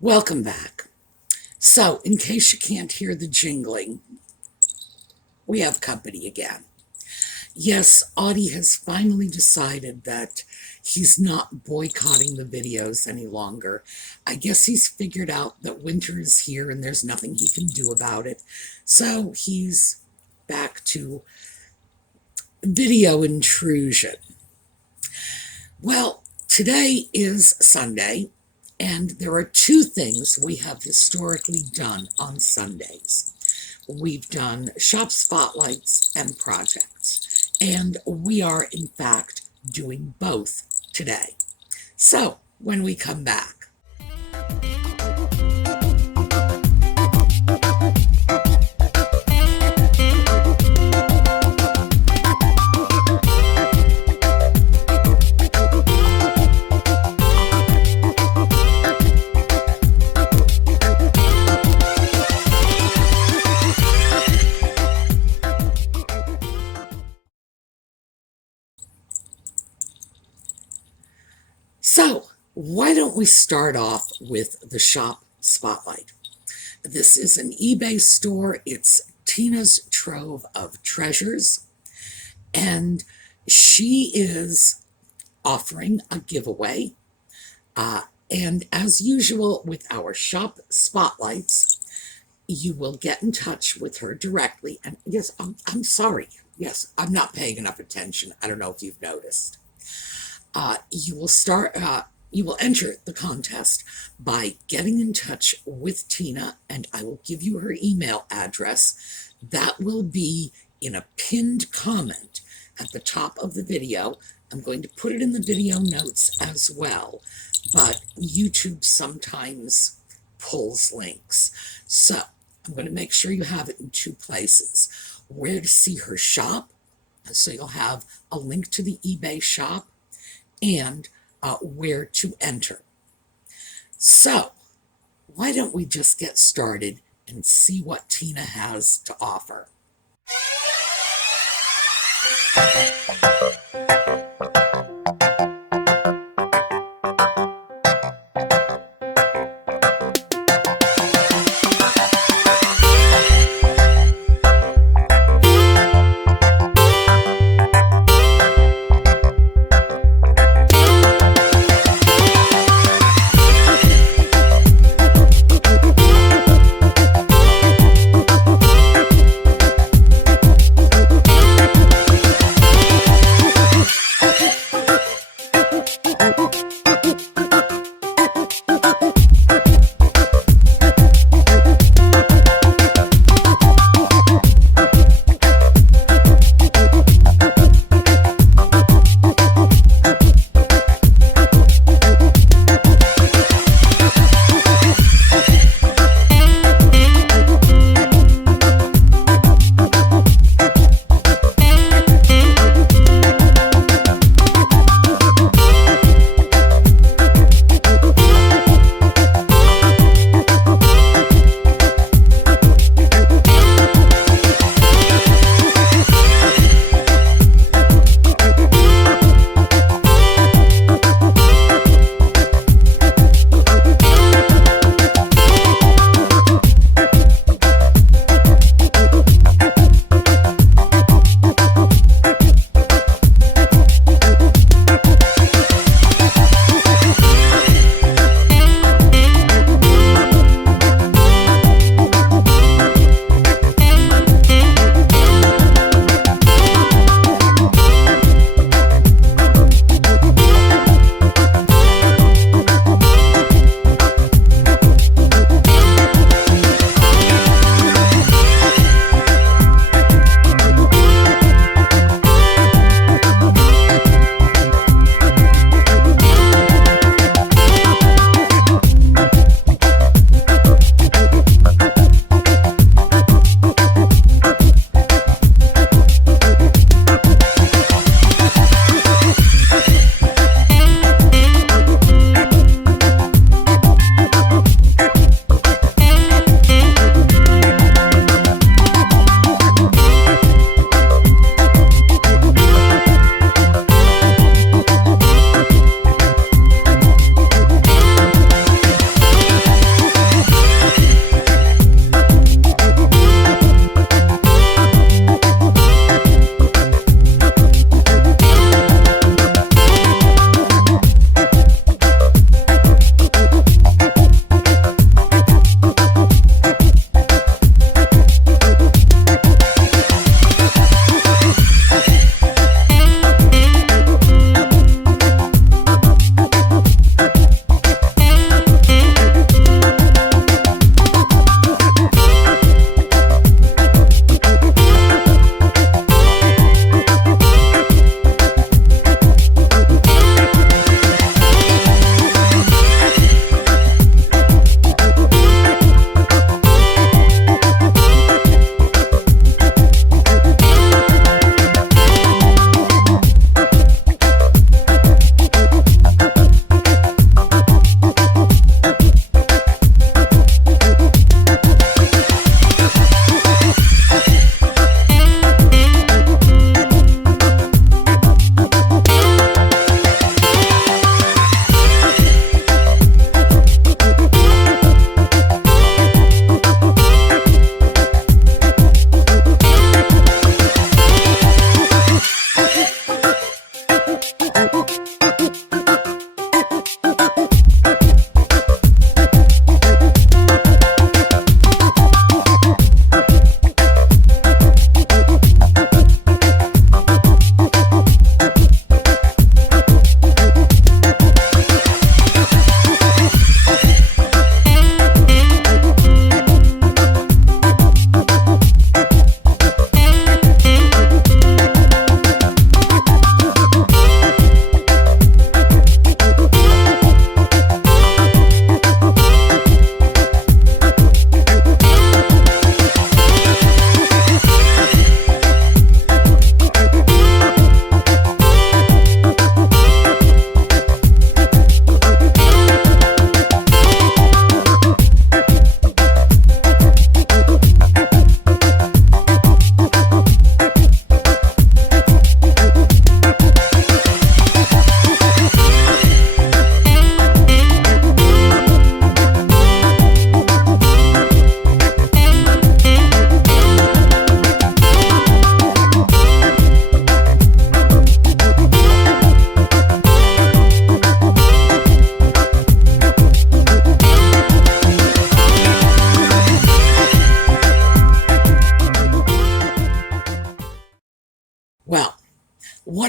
Welcome back. So, in case you can't hear the jingling, we have company again. Yes, Audie has finally decided that he's not boycotting the videos any longer. I guess he's figured out that winter is here and there's nothing he can do about it. So he's back to video intrusion. Well, today is Sunday, and there are two things we have historically done on Sundays. We've done shop spotlights and projects, and we are, in fact, doing both today. So, when we come back, why don't we start off with the shop spotlight? This is an eBay store. It's Tina's Trove of Treasures, and she is offering a giveaway. And as usual with our shop spotlights, you will get in touch with her directly. And yes, I'm sorry. Yes, I'm not paying enough attention. I don't know if you've noticed. You will enter the contest by getting in touch with Tina, and I will give you her email address. That will be in a pinned comment at the top of the video. I'm going to put it in the video notes as well, but YouTube sometimes pulls links. So I'm going to make sure you have it in two places. Where to see her shop, so you'll have a link to the eBay shop, and where to enter. So, why don't we just get started and see what Tina has to offer?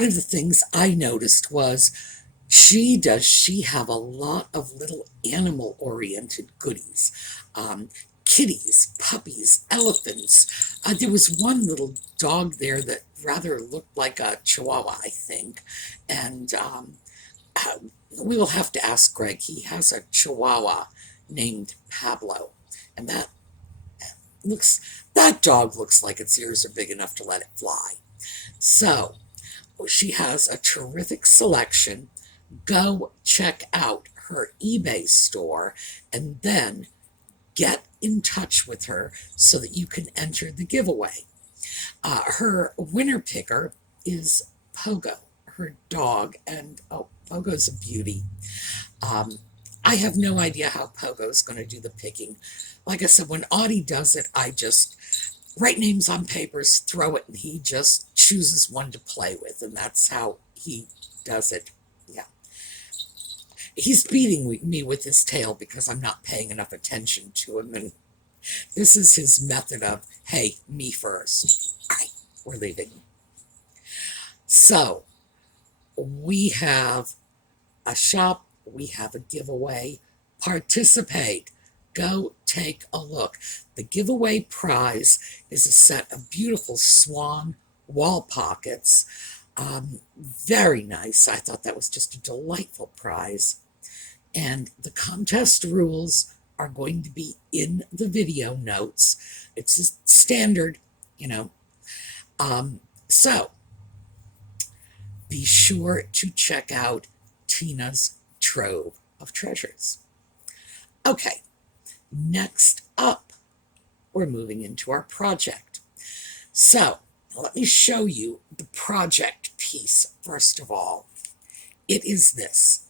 one of the things I noticed was she have a lot of little animal-oriented goodies. Kitties, puppies, elephants. There was one little dog there that rather looked like a chihuahua, I think. And we will have to ask Greg. He has a chihuahua named Pablo. And that dog looks like its ears are big enough to let it fly. So she has a terrific selection. Go check out her eBay store and then get in touch with her so that you can enter the giveaway. Her winner picker is Pogo, her dog, and oh, Pogo's a beauty. I have no idea how Pogo's going to do the picking. Like I said, when Audie does it, I just write names on papers, throw it, and he just chooses one to play with, and that's how he does it. Yeah. He's beating me with his tail because I'm not paying enough attention to him, and this is his method of, hey, me first. All right, we're leaving. So, we have a shop, we have a giveaway. Participate. Go take a look. The giveaway prize is a set of beautiful swan wall pockets. Very nice. I thought that was just a delightful prize. And the contest rules are going to be in the video notes. It's a standard, you know. So, be sure to check out Tina's Trove of Treasures. Okay, next up, we're moving into our project. So, let me show you the project piece first of all. It is this.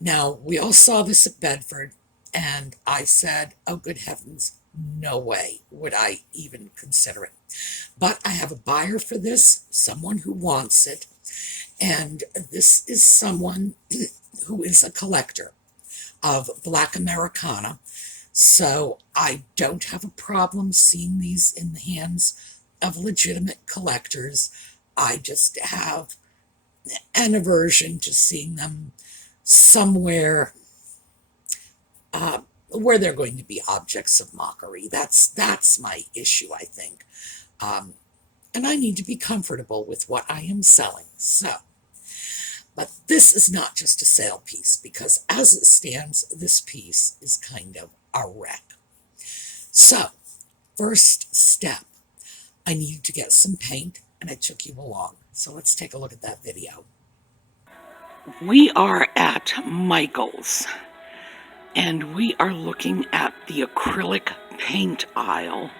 Now, we all saw this at Bedford, and I said, oh, good heavens, no way would I even consider it. But I have a buyer for this, someone who wants it, and this is someone who is a collector of Black Americana, so I don't have a problem seeing these in the hands of legitimate collectors. I just have an aversion to seeing them somewhere where they're going to be objects of mockery. That's my issue, I think. And I need to be comfortable with what I am selling. So, but this is not just a sale piece, because as it stands, this piece is kind of a wreck. So, first step, I needed to get some paint, and I took you along. So let's take a look at that video. We are at Michael's, and we are looking at the acrylic paint aisle.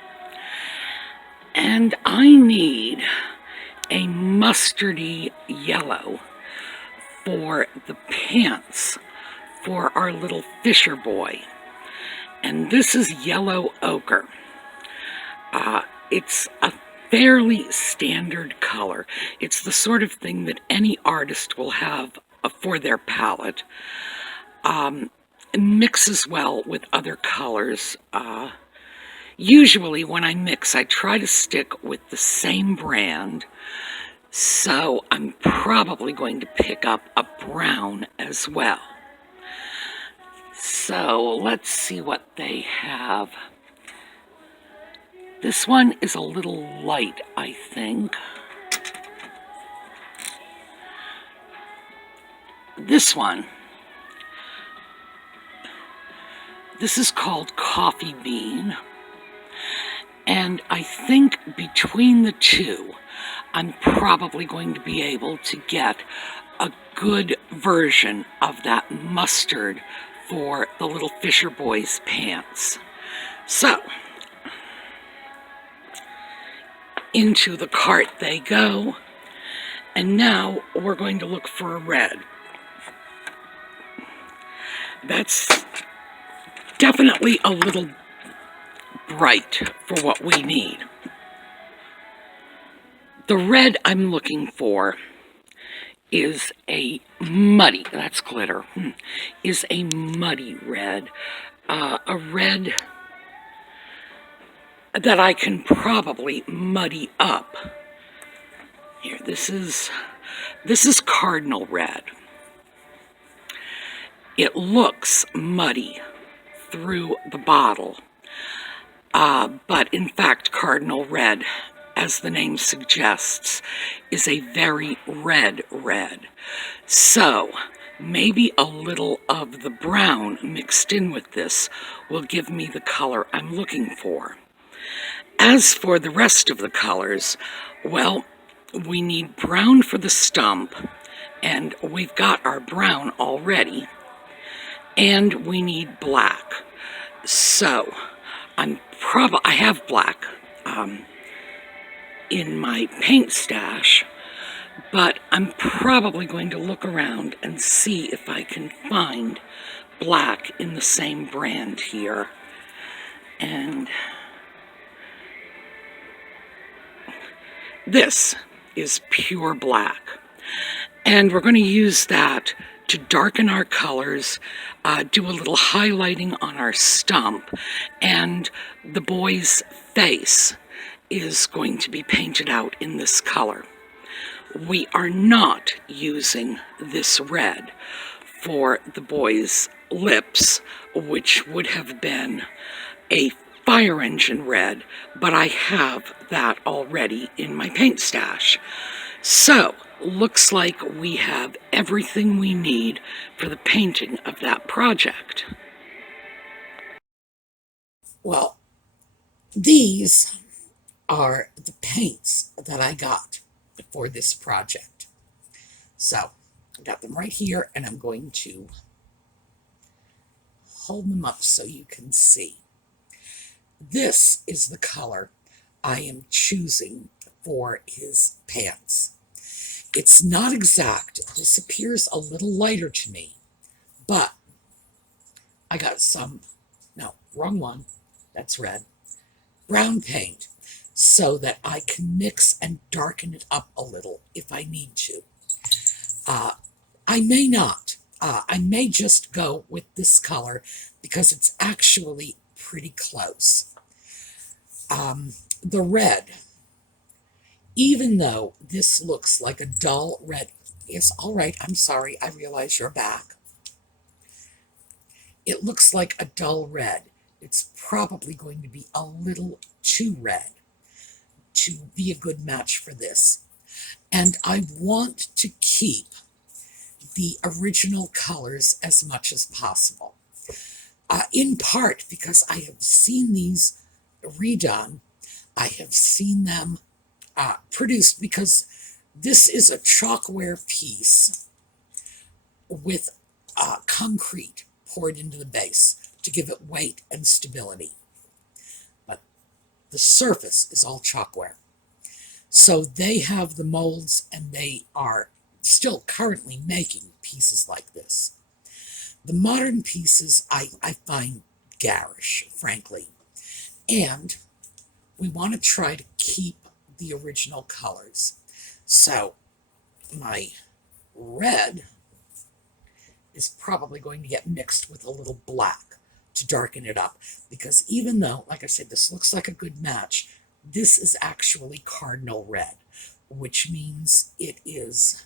And I need a mustardy yellow for the pants for our little fisher boy. And this is yellow ochre. It's a fairly standard color. It's the sort of thing that any artist will have for their palette. It mixes well with other colors. Usually when I mix, I try to stick with the same brand. So I'm probably going to pick up a brown as well. So let's see what they have. This one is a little light, I think. This one. This is called Coffee Bean. And I think between the two, I'm probably going to be able to get a good version of that mustard for the little fisher boy's pants. So, into the cart they go, and now we're going to look for a red. That's definitely a little bright for what we need. The red I'm looking for is a muddy, that's glitter, is a muddy red. A red that I can probably muddy up. Here, this is This is cardinal red. It looks muddy through the bottle, but in fact cardinal red, as the name suggests, is a very red red. So maybe a little of the brown mixed in with this will give me the color I'm looking for. As for the rest of the colors, well, we need brown for the stump, and we've got our brown already, and we need black. So I have black in my paint stash, but I'm probably going to look around and see if I can find black in the same brand here. And this is pure black. And we're going to use that to darken our colors, do a little highlighting on our stump, and the boy's face is going to be painted out in this color. We are not using this red for the boy's lips, which would have been a fire engine red, but I have that already in my paint stash. So, looks like we have everything we need for the painting of that project. Well, these are the paints that I got for this project. So, I got them right here, and I'm going to hold them up so you can see. This is the color I am choosing for his pants. It's not exact. This appears a little lighter to me, but I got some, no, wrong one, that's red, brown paint, so that I can mix and darken it up a little if I need to. I may not. I may just go with this color because it's actually pretty close. The red, even though this looks like a dull red, yes, all right, I'm sorry, I realize you're back. It looks like a dull red. It's probably going to be a little too red to be a good match for this. And I want to keep the original colors as much as possible. In part because I have seen these redone. I have seen them produced because this is a chalkware piece with concrete poured into the base to give it weight and stability. But the surface is all chalkware. So they have the molds, and they are still currently making pieces like this. The modern pieces I find garish, frankly. And we want to try to keep the original colors. So my red is probably going to get mixed with a little black to darken it up, because even though, like I said, this looks like a good match, this is actually cardinal red, which means it is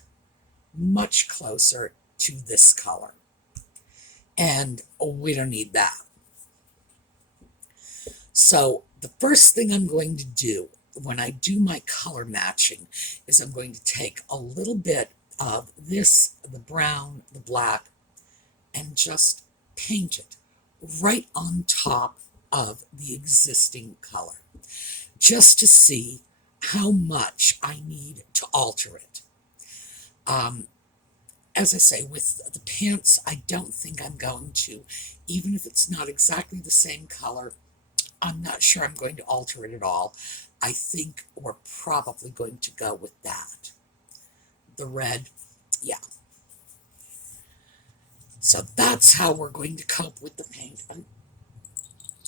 much closer to this color. And we don't need that. So the first thing I'm going to do when I do my color matching is I'm going to take a little bit of this, the brown, the black, and just paint it right on top of the existing color, just to see how much I need to alter it. As I say, with the pants, I don't think I'm going to, even if it's not exactly the same color, I'm not sure I'm going to alter it at all. I think we're probably going to go with that. The red, yeah. So that's how we're going to cope with the paint.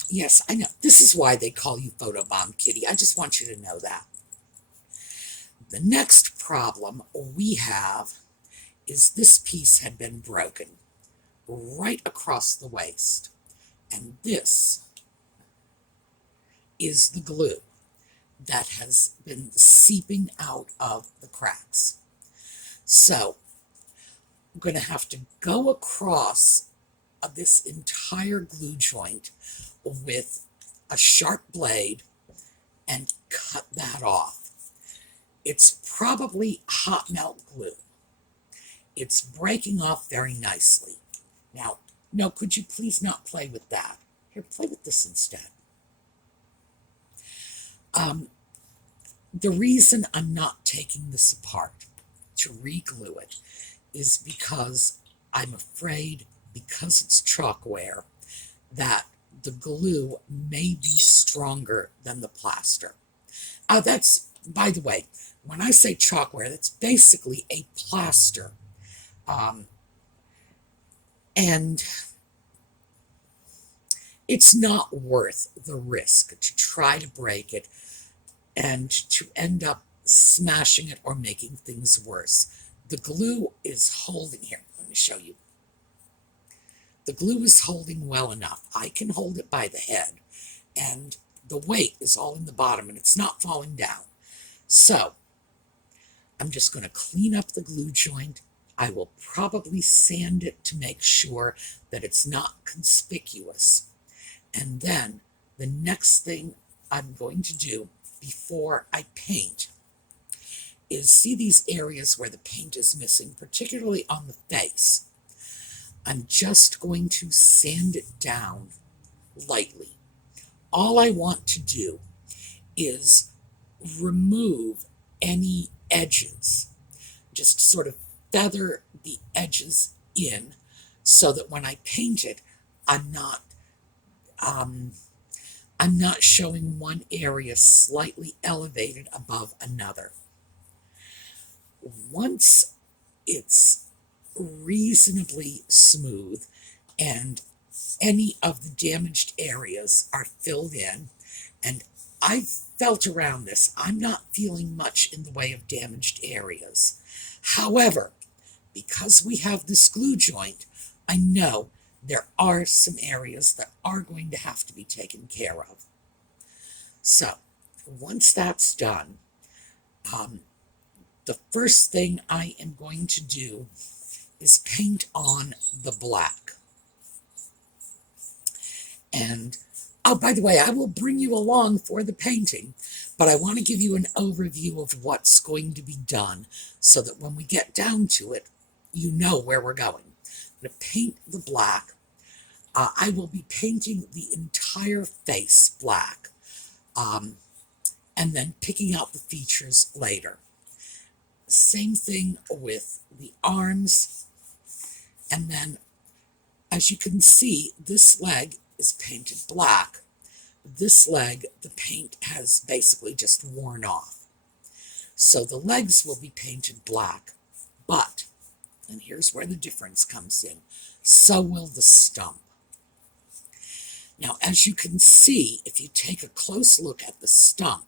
Yes, I know. This is why they call you Photobomb Kitty. I just want you to know that. The next problem we have is this piece had been broken right across the waist. And this is the glue that has been seeping out of the cracks. So I'm going to have to go across this entire glue joint with a sharp blade and cut that off. It's probably hot melt glue. It's breaking off very nicely. Now, no, could you please not play with that? Here, play with this instead. The reason I'm not taking this apart to re-glue it is because I'm afraid, because it's chalkware, that the glue may be stronger than the plaster. That's, by the way, when I say chalkware, that's basically a plaster. And it's not worth the risk to try to break it and to end up smashing it or making things worse. The glue is holding here. Let me show you. The glue is holding well enough. I can hold it by the head, and the weight is all in the bottom, and it's not falling down. So I'm just going to clean up the glue joint. I will probably sand it to make sure that it's not conspicuous. And then the next thing I'm going to do before I paint is see these areas where the paint is missing, particularly on the face. I'm just going to sand it down lightly. All I want to do is remove any edges, just sort of feather the edges in so that when I paint it, I'm not showing one area slightly elevated above another. Once it's reasonably smooth and any of the damaged areas are filled in, and I've felt around this, I'm not feeling much in the way of damaged areas. However, because we have this glue joint, I know there are some areas that are going to have to be taken care of. So once that's done, the first thing I am going to do is paint on the black. And, oh, by the way, I will bring you along for the painting, but I want to give you an overview of what's going to be done so that when we get down to it, you know where we're going. I'm going to paint the black. I will be painting the entire face black, and then picking out the features later. Same thing with the arms, and then as you can see, this leg is painted black. This leg, the paint has basically just worn off. So the legs will be painted black, but, and here's where the difference comes in, so will the stump. Now, as you can see, if you take a close look at the stump,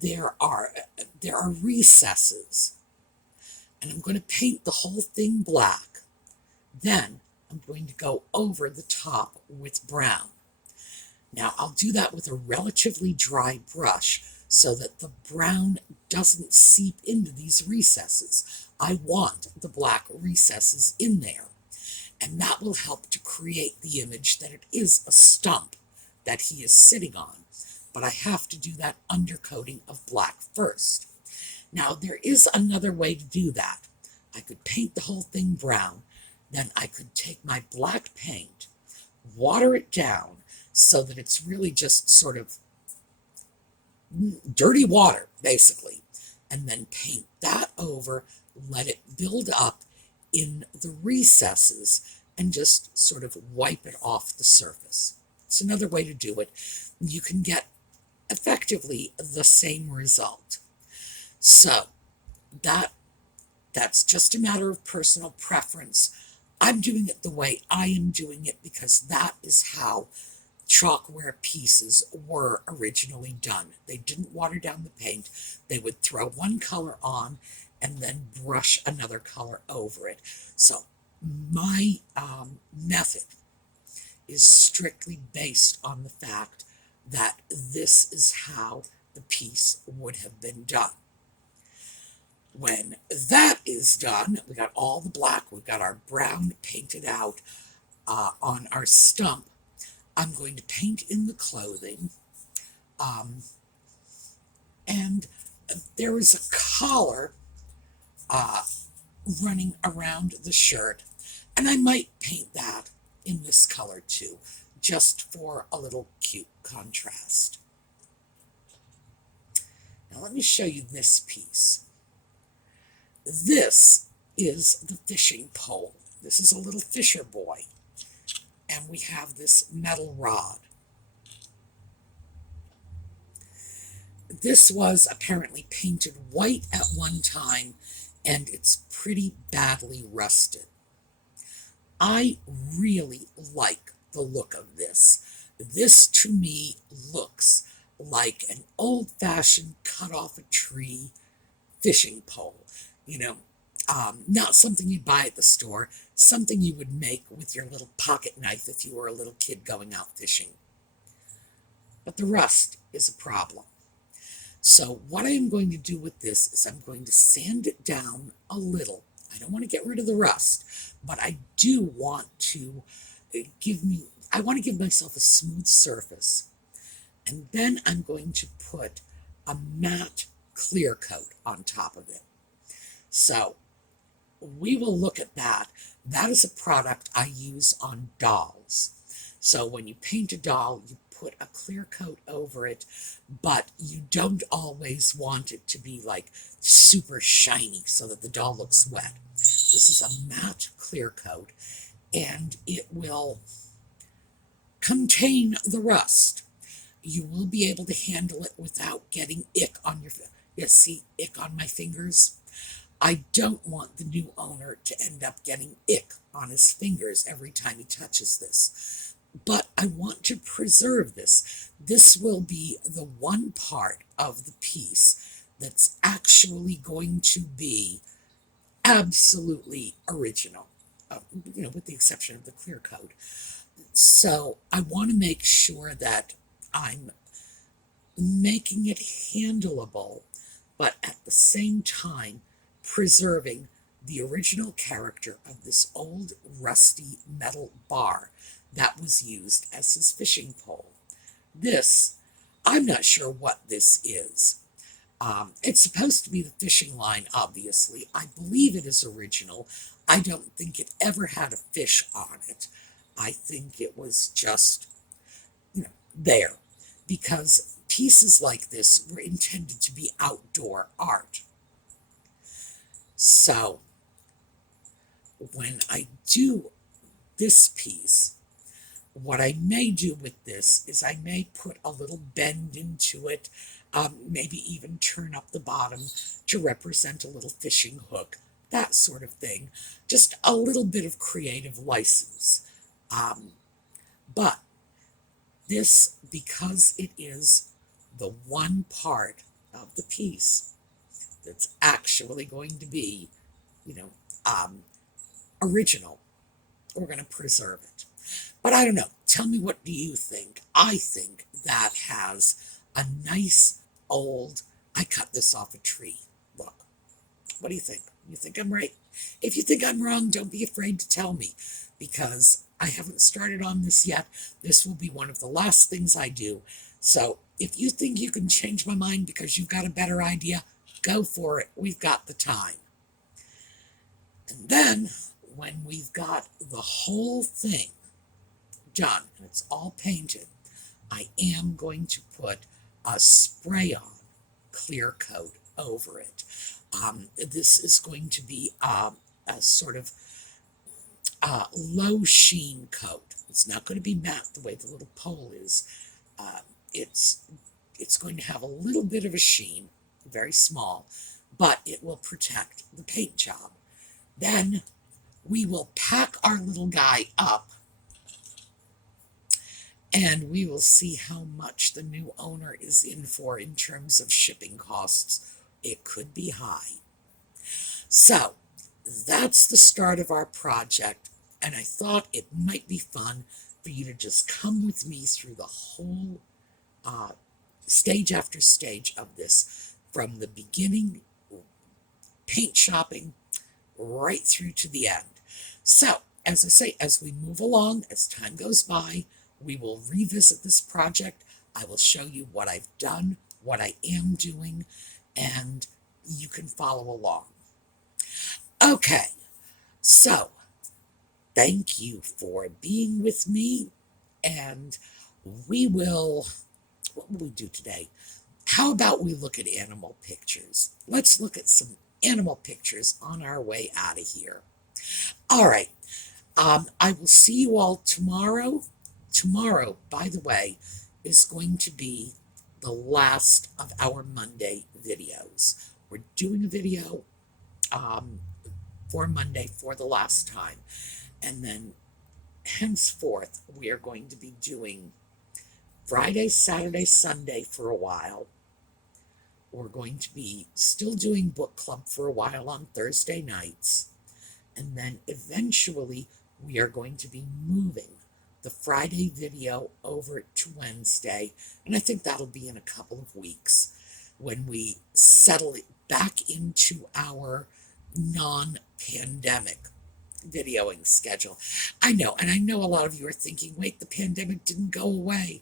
there are recesses, and I'm going to paint the whole thing black. Then I'm going to go over the top with brown. Now, I'll do that with a relatively dry brush so that the brown doesn't seep into these recesses. I want the black recesses in there, and that will help to create the image that it is a stump that he is sitting on. But I have to do that undercoating of black first. Now, there is another way to do that. I could paint the whole thing brown, then I could take my black paint, water it down so that it's really just sort of dirty water, basically, and then paint that over, let it build up in the recesses, and just sort of wipe it off the surface. It's another way to do it. You can get effectively the same result. So that's just a matter of personal preference. I'm doing it the way I am doing it because that is how chalkware pieces were originally done. They didn't water down the paint. They would throw one color on and then brush another color over it. So my method is strictly based on the fact that this is how the piece would have been done. When that is done, we got all the black, we've got our brown painted out on our stump. I'm going to paint in the clothing. And there is a collar running around the shirt, and I might paint that in this color too, just for a little cute contrast. Now let me show you this piece. This is the fishing pole. This is a little fisher boy, and we have this metal rod. This was apparently painted white at one time, and it's pretty badly rusted. I really like the look of this. This, to me, looks like an old-fashioned cut-off-a-tree fishing pole. You know, not something you'd buy at the store, something you would make with your little pocket knife if you were a little kid going out fishing. But the rust is a problem. So what I am going to do with this is I'm going to sand it down a little. I don't want to get rid of the rust, but I do want to I want to give myself a smooth surface. And then I'm going to put a matte clear coat on top of it. So we will look at that. That is a product I use on dolls. So when you paint a doll, you put a clear coat over it, but you don't always want it to be like super shiny so that the doll looks wet. This is a matte clear coat, and it will contain the rust. You will be able to handle it without getting ick on your fingers. Yes, see, ick on my fingers? I don't want the new owner to end up getting ick on his fingers every time he touches this. But I want to preserve this. This will be the one part of the piece that's actually going to be absolutely original, with the exception of the clear coat. So I want to make sure that I'm making it handleable, but at the same time preserving the original character of this old rusty metal bar that was used as his fishing pole. This, I'm not sure what this is. It's supposed to be the fishing line, obviously. I believe it is original. I don't think it ever had a fish on it. I think it was just, there. Because pieces like this were intended to be outdoor art. So, when I do this piece, what I may do with this is I may put a little bend into it, maybe even turn up the bottom to represent a little fishing hook, that sort of thing. Just a little bit of creative license. But this, because it is the one part of the piece that's actually going to be, original, we're going to preserve it. But I don't know. Tell me, what do you think? I think that has a nice old, I cut this off a tree look. What do you think? You think I'm right? If you think I'm wrong, don't be afraid to tell me, because I haven't started on this yet. This will be one of the last things I do. So if you think you can change my mind because you've got a better idea, go for it. We've got the time. And then, when we've got the whole thing done and it's all painted, I am going to put a spray-on clear coat over it. This is going to be a sort of low sheen coat. It's not going to be matte the way the little pole is. It's going to have a little bit of a sheen, very small, but it will protect the paint job. Then we will pack our little guy up, and we will see how much the new owner is in for in terms of shipping costs. It could be high. So that's the start of our project, and I thought it might be fun for you to just come with me through the whole stage after stage of this, from the beginning paint shopping, right through to the end. So, as I say, as we move along, as time goes by, we will revisit this project. I will show you what I've done, what I am doing, and you can follow along. Okay, so thank you for being with me, and what will we do today? How about we look at animal pictures? Let's look at some animal pictures on our way out of here. All right, I will see you all tomorrow. Tomorrow, by the way, is going to be the last of our Monday videos. We're doing a video for Monday for the last time, and then henceforth we are going to be doing Friday, Saturday, Sunday for a while. We're going to be still doing book club for a while on Thursday nights, and then eventually we are going to be moving the Friday video over to Wednesday, and I think that'll be in a couple of weeks when we settle it back into our non-pandemic videoing schedule. I know, and I know a lot of you are thinking, wait, the pandemic didn't go away.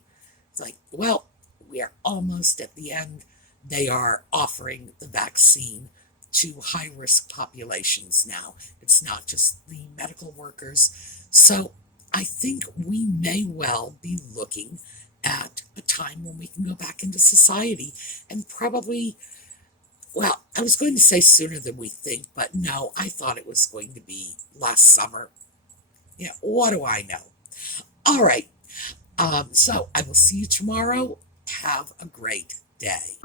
It's like, well, we are almost at the end. They are offering the vaccine to high-risk populations now. It's not just the medical workers. So I think we may well be looking at a time when we can go back into society, and probably, well, I was going to say sooner than we think, but no, I thought it was going to be last summer. Yeah, what do I know? All right, so I will see you tomorrow. Have a great day.